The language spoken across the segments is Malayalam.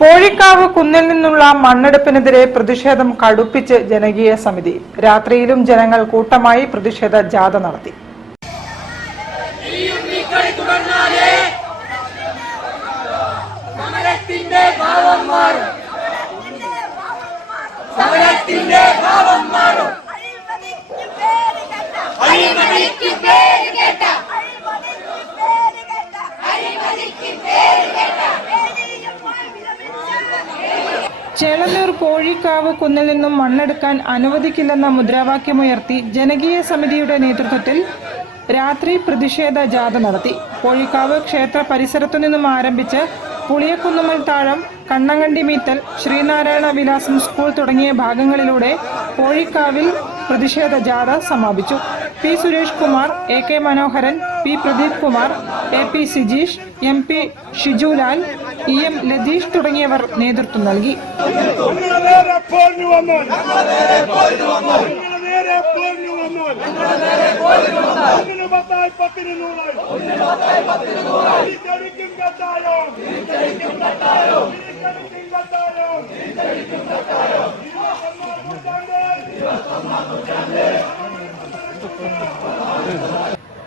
പോഴിക്കാവ് കുന്നിൽ നിന്നുള്ള മണ്ണെടുപ്പിനെതിരെ പ്രതിഷേധം കടുപ്പിച്ച് ജനകീയ സമിതി. രാത്രിയിലും ജനങ്ങൾ കൂട്ടമായി പ്രതിഷേധ ജാഥ നടത്തി. ചേളന്നൂർ പോഴിക്കാവ് കുന്നിൽ നിന്നും മണ്ണെടുക്കാൻ അനുവദിക്കില്ലെന്ന മുദ്രാവാക്യമുയർത്തി ജനകീയ സമിതിയുടെ നേതൃത്വത്തിൽ രാത്രി പ്രതിഷേധ ജാഥ നടത്തി. പോഴിക്കാവ് ക്ഷേത്ര പരിസരത്തു നിന്നും ആരംഭിച്ച് പുളിയക്കുന്നമ്മൽ താഴം, കണ്ണങ്കണ്ടി മീത്തൽ, ശ്രീനാരായണ വിലാസം സ്കൂൾ തുടങ്ങിയ ഭാഗങ്ങളിലൂടെ പോഴിക്കാവിൽ പ്രതിഷേധ ജാഥ സമാപിച്ചു. P Suresh Kumar, A K Manoharan, P Pradeep Kumar, A P Sijeesh, M P Shijulal, E M Latheesh തുടങ്ങിയവർ നേതൃത്വം നൽകി.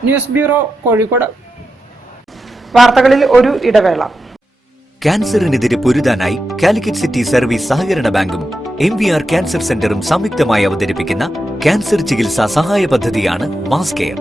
News bureau, Kozhikode. വാർത്തകളിൽ ഒരു ഇടവേള. ക്യാൻസറിനെതിരെ പൊരുതാനായി കാലിക്കറ്റ് സിറ്റി സർവീസ് സഹകരണ ബാങ്കും MVR ക്യാൻസർ സെന്ററും സംയുക്തമായി അവതരിപ്പിക്കുന്ന ക്യാൻസർ ചികിത്സാ സഹായ പദ്ധതിയാണ് മാസ് കെയർ.